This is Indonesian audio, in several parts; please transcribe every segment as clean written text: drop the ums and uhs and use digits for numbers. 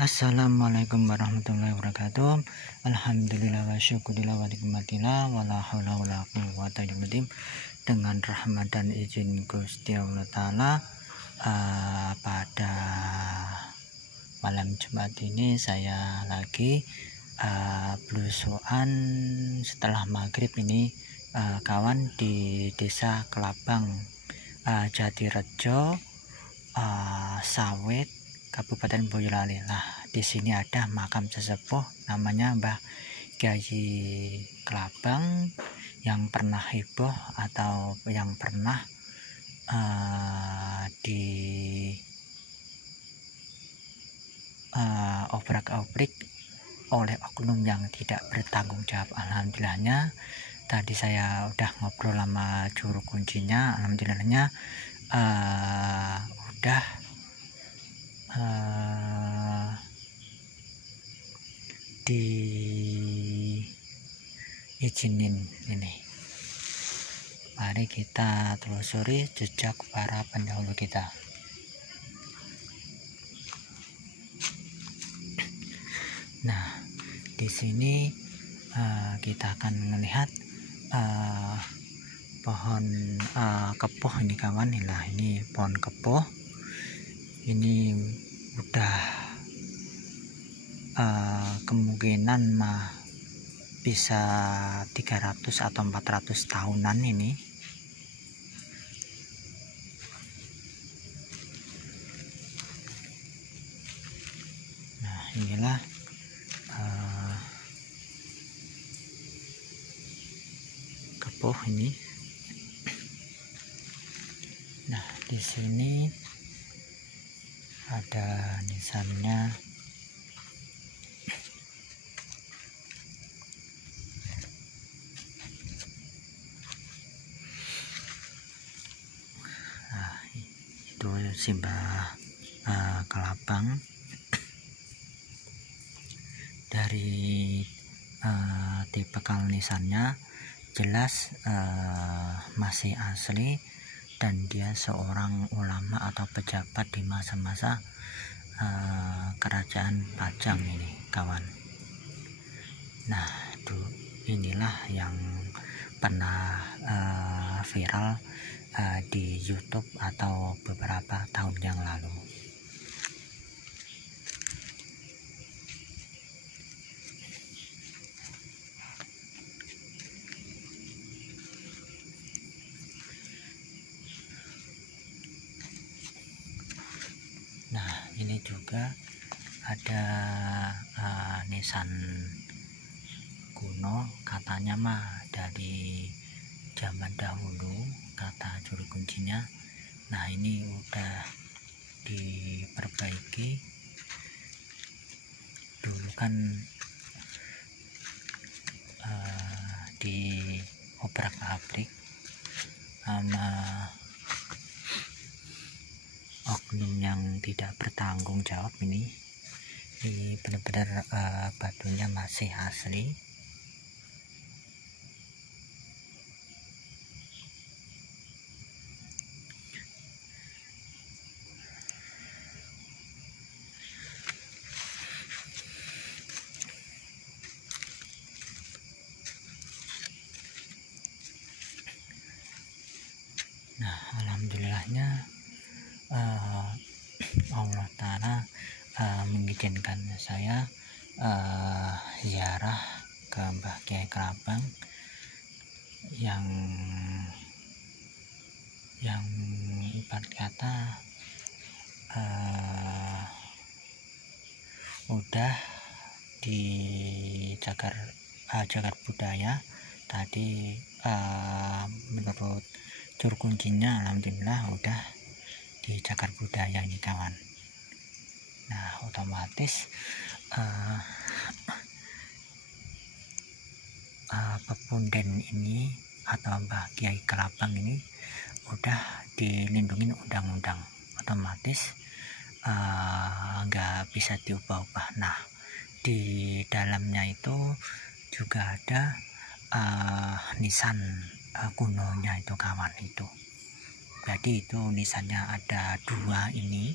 Assalamualaikum warahmatullahi wabarakatuh. Alhamdulillah wa syukurillah wa nikmatillah wa la haula wa la quwwata illa billah. Dengan rahmat dan izin Gusti Allah Ta'ala, pada malam Jumat ini saya lagi belusuan setelah maghrib ini, kawan, di desa Kelabang, Jatirejo, Sawit, Kabupaten Boyolali. Nah, di sini ada makam sesepuh namanya Mbah Kyai Kelabang yang pernah heboh atau yang pernah di obrak-abrik oleh oknum yang tidak bertanggung jawab. Alhamdulillahnya tadi saya udah ngobrol sama juru kuncinya. Alhamdulillahnya udah diizinin ini. Mari kita telusuri jejak para pendahulu kita. Nah, di sini kita akan melihat pohon kepoh ini, kawan. Nah, ini pohon kepoh ini udah kemungkinan bisa 300 atau 400 tahunan ini. Nah, inilah kepoh ini. Nah, di sini ada nisannya. Nah, itu Simbah Kelabang. Dari tipikal nisannya jelas masih asli, dan dia seorang ulama atau pejabat di masa-masa kerajaan Pajang ini, kawan. Nah, inilah yang pernah viral di YouTube atau beberapa tahun yang lalu. Nah, ini juga ada nisan kuno, katanya dari zaman dahulu, kata juru kuncinya. Nah, ini udah diperbaiki. Dulu kan di obrak-abrik sama oknum yang tidak bertanggung jawab ini benar-benar batunya masih asli. Nah, alhamdulillahnya Allah Ta'ala mengizinkan saya ziarah ke Mbah Kyai Kelabang yang ibarat kata udah di cagar budaya tadi. Menurut juru kuncinya, alhamdulillah udah di cagar budaya ini, kawan. Nah, otomatis pepunden ini atau Mbah Kyai Kelabang ini udah dilindungi undang-undang, otomatis nggak bisa diubah-ubah. Nah, di dalamnya itu juga ada nisan kunonya itu, kawan. Itu jadi itu nisannya ada 2 ini.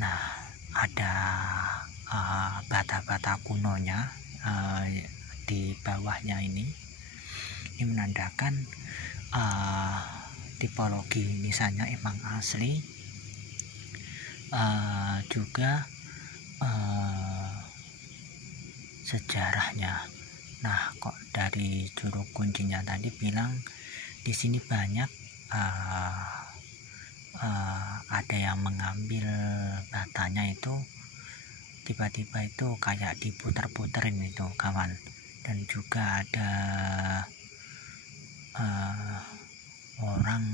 Nah, ada bata-bata kunonya di bawahnya. Ini menandakan tipologi nisannya emang asli. Juga sejarahnya. Nah, kok dari juru kuncinya tadi bilang di sini banyak ada yang mengambil batanya itu tiba-tiba itu kayak diputer-puterin itu kawan, dan juga ada orang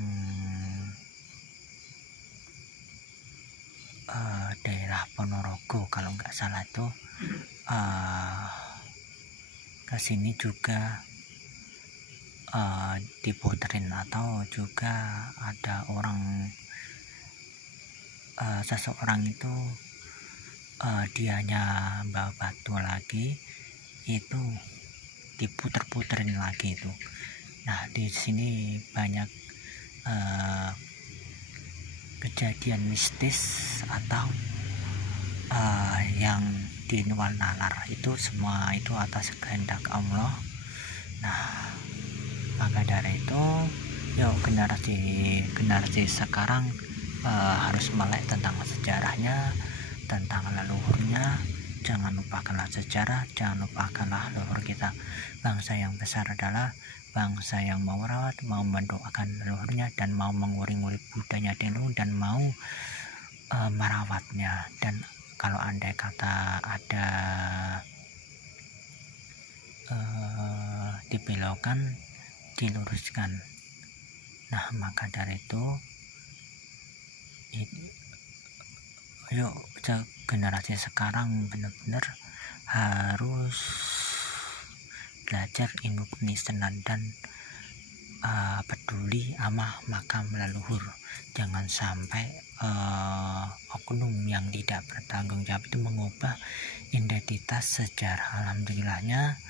daerah Ponorogo kalau nggak salah itu kesini juga diputerin, atau juga ada orang seseorang itu dianya bawa batu lagi itu diputer-puterin lagi itu. Nah, di sini banyak kejadian mistis atau yang di luar nalar, itu semua itu atas kehendak Allah. Nah, maka dari itu yuk generasi sekarang harus melek tentang sejarahnya, tentang leluhurnya. Jangan lupakanlah sejarah, jangan lupakanlah leluhur kita. Bangsa yang besar adalah bangsa yang mau merawat, mau mendoakan leluhurnya, dan mau menguri-nguri budaya dulu, dan mau merawatnya. Dan kalau andai kata ada dibelokkan, diluruskan. Nah, maka dari itu yuk generasi sekarang benar-benar harus belajar ilmu penistaan dan peduli sama makam leluhur. Jangan sampai oknum yang tidak bertanggung jawab itu mengubah identitas sejarah. Alhamdulillahnya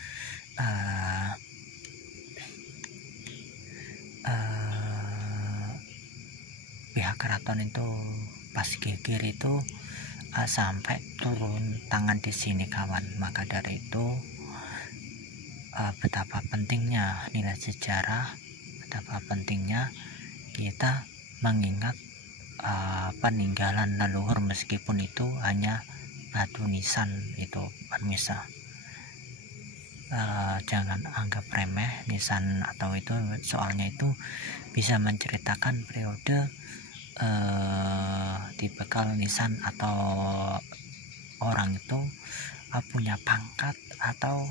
pihak keraton itu pas geger itu sampai turun tangan di sini kawan. Maka dari itu betapa pentingnya nilai sejarah, betapa pentingnya kita mengingat peninggalan leluhur, meskipun itu hanya batu nisan itu pemirsa. Jangan anggap remeh nisan atau itu, soalnya itu bisa menceritakan periode dibekal nisan atau orang itu punya pangkat atau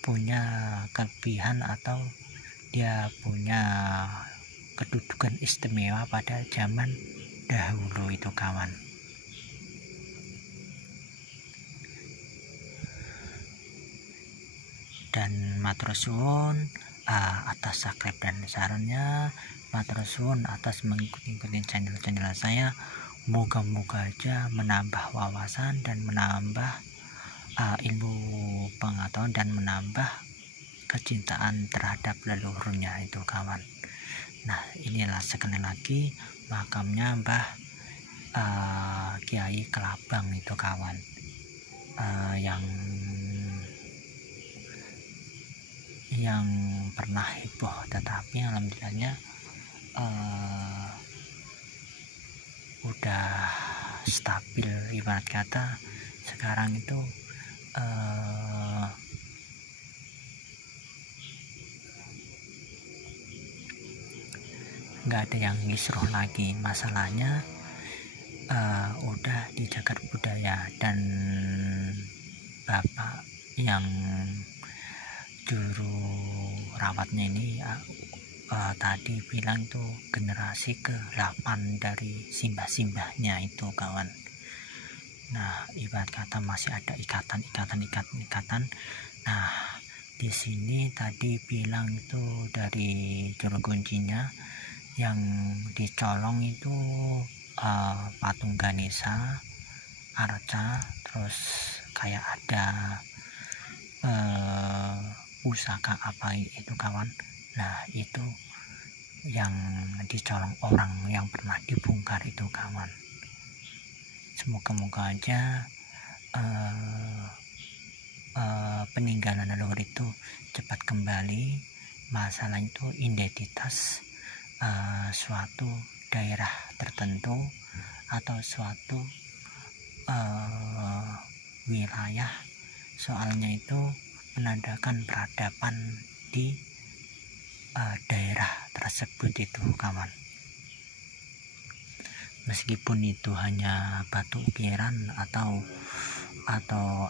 punya kelebihan atau dia punya kedudukan istimewa pada zaman dahulu itu kawan. Dan matur suwun atas subscribe dan sarannya, matur suwun atas mengikuti channel saya. Moga-moga aja menambah wawasan dan menambah ilmu pengetahuan dan menambah kecintaan terhadap leluhurnya itu kawan. Nah, inilah sekali lagi makamnya Mbah Kiai Kelabang itu kawan, yang pernah heboh, tetapi alhamdulillahnya udah stabil. Ibarat kata sekarang itu nggak ada yang ngisroh lagi. Masalahnya udah di jagat budaya, dan bapak yang juru rawatnya ini tadi bilang itu generasi ke-8 dari simbah-simbahnya itu kawan. Nah, ibarat kata masih ada ikatan. Nah, di sini tadi bilang itu dari juru kuncinya yang dicolong itu patung Ganesha, Arca, terus kayak ada pusaka apa itu kawan. Nah, itu yang dicolong orang yang pernah dibongkar itu kawan. semoga-moga aja peninggalan leluhur itu cepat kembali. Masalah itu identitas suatu daerah tertentu atau suatu wilayah, soalnya itu menandakan peradaban di daerah tersebut itu kawan. Meskipun itu hanya batu ukiran atau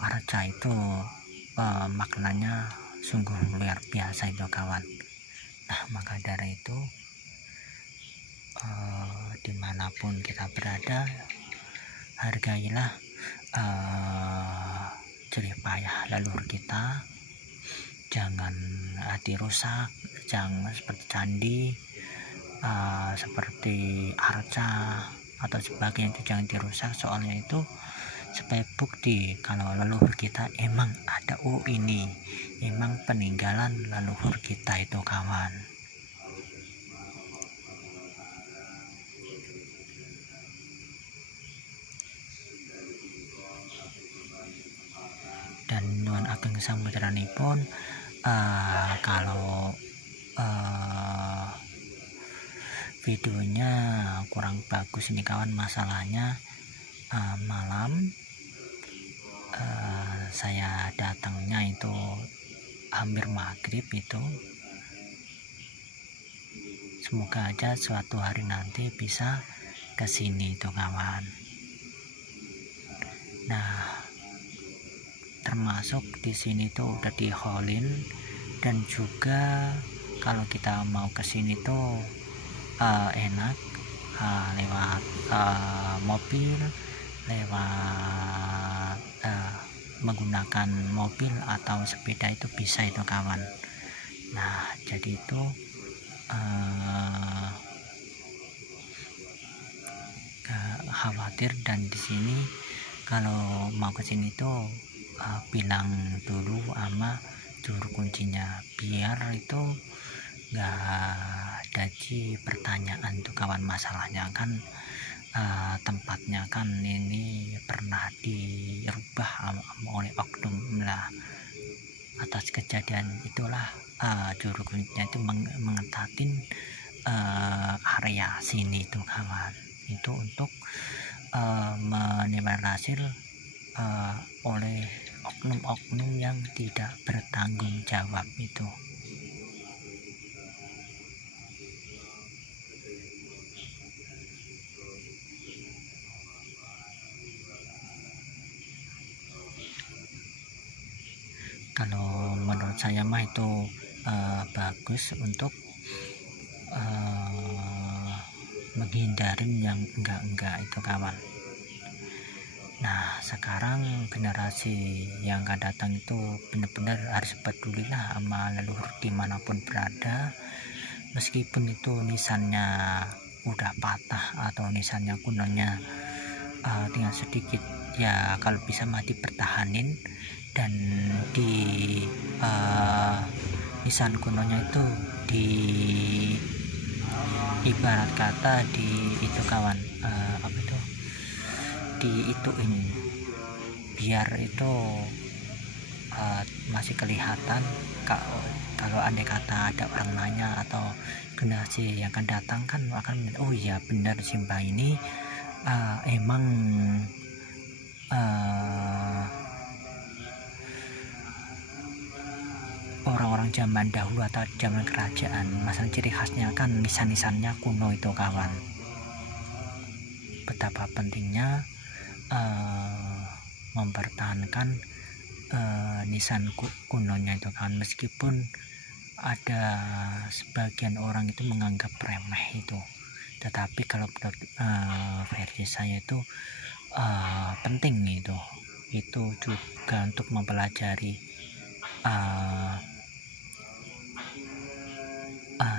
arca, itu maknanya sungguh luar biasa itu kawan. Nah, maka dari itu dimanapun kita berada, hargailah jerih payah leluhur kita. Jangan dirusak, jangan seperti candi, seperti arca atau sebagainya, itu jangan dirusak. Soalnya itu sebagai bukti kalau leluhur kita emang ada, ini emang peninggalan leluhur kita itu kawan. Dan nuwun ageng samudranipun, kalau videonya kurang bagus ini kawan, masalahnya malam saya datangnya itu hampir maghrib itu. Semoga aja suatu hari nanti bisa kesini itu kawan. Nah, termasuk di sini tuh udah diholin, dan juga kalau kita mau kesini tuh enak, lewat mobil, lewat menggunakan mobil atau sepeda itu bisa itu kawan. Nah, jadi itu khawatir, dan di sini kalau mau ke sini tuh bilang dulu sama juru kuncinya, biar itu nggak jadi pertanyaan tuh kawan. Masalahnya kan tempatnya kan ini pernah dirubah oleh oknum lah. Atas kejadian itulah juru kuncinya itu mengetatin area sini itu kawan, itu untuk meminimalisir oleh oknum-oknum yang tidak bertanggung jawab itu. Kalau menurut saya mah itu bagus untuk menghindarin yang enggak itu kawan. Nah, sekarang generasi yang akan datang itu benar-benar harus pedulilah sama leluhur dimanapun berada. Meskipun itu nisannya udah patah atau nisannya kunonya tinggal sedikit, ya kalau bisa mah dipertahanin. Dan di nisan kunonya itu di ibarat kata di itu kawan, apa itu, diituin biar itu masih kelihatan. Kalau andai kata ada orang nanya atau generasi yang akan datang kan akan, oh iya benar Simba ini emang orang-orang zaman dahulu atau zaman kerajaan. Masalah ciri khasnya kan nisan-nisannya kuno itu kawan. Betapa pentingnya mempertahankan nisan kunonya itu kan, meskipun ada sebagian orang itu menganggap remeh itu, tetapi kalau versi saya itu penting itu juga untuk mempelajari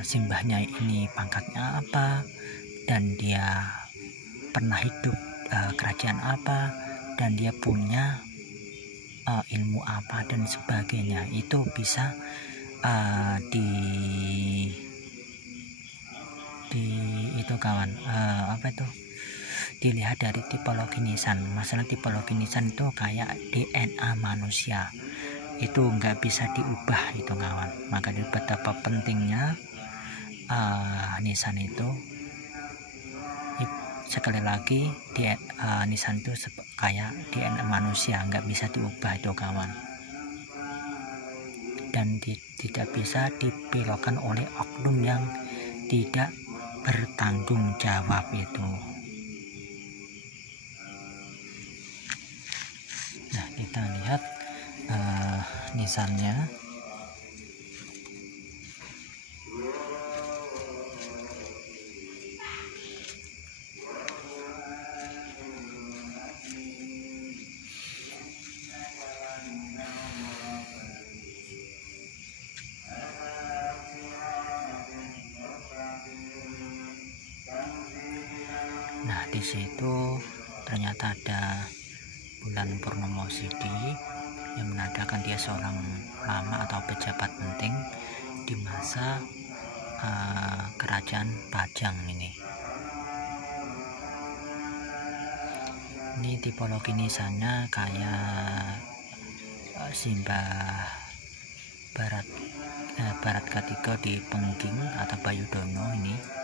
simbahnya ini pangkatnya apa, dan dia pernah hidup kerajaan apa, dan dia punya ilmu apa dan sebagainya. Itu bisa di itu kawan, apa itu, dilihat dari tipologi nisan. Masalah tipologi nisan itu kayak DNA manusia, itu nggak bisa diubah itu kawan. Maka betapa pentingnya nisan itu. Sekali lagi nisan itu kayak DNA manusia, nggak bisa diubah itu kawan, dan tidak bisa dibelokkan oleh oknum yang tidak bertanggung jawab itu. Nah, kita lihat nisannya. Nah, di situ ternyata ada bulan purnomo Sidi yang menandakan dia seorang ulama atau pejabat penting di masa kerajaan Pajang ini. Ini tipologi nisannya kayak Simbah Barat ketiga di Pengging atau Bayudono ini.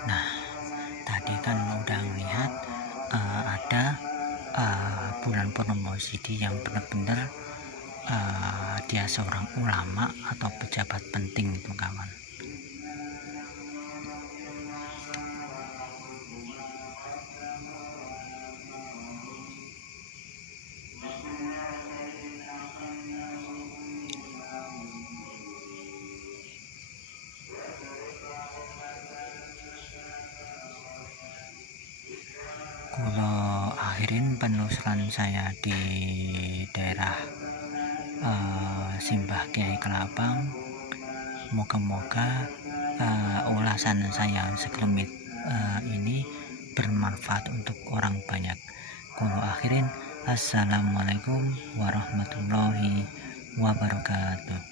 Nah, tadi kan udah lihat ada bulan purnomo Sidi yang benar-benar dia seorang ulama atau pejabat penting itu kawan. Kalau akhirin penelusuran saya di daerah Simbah Kiai Kelapang, moga-moga ulasan saya sekelumit ini bermanfaat untuk orang banyak. Kalau akhirin, assalamualaikum warahmatullahi wabarakatuh.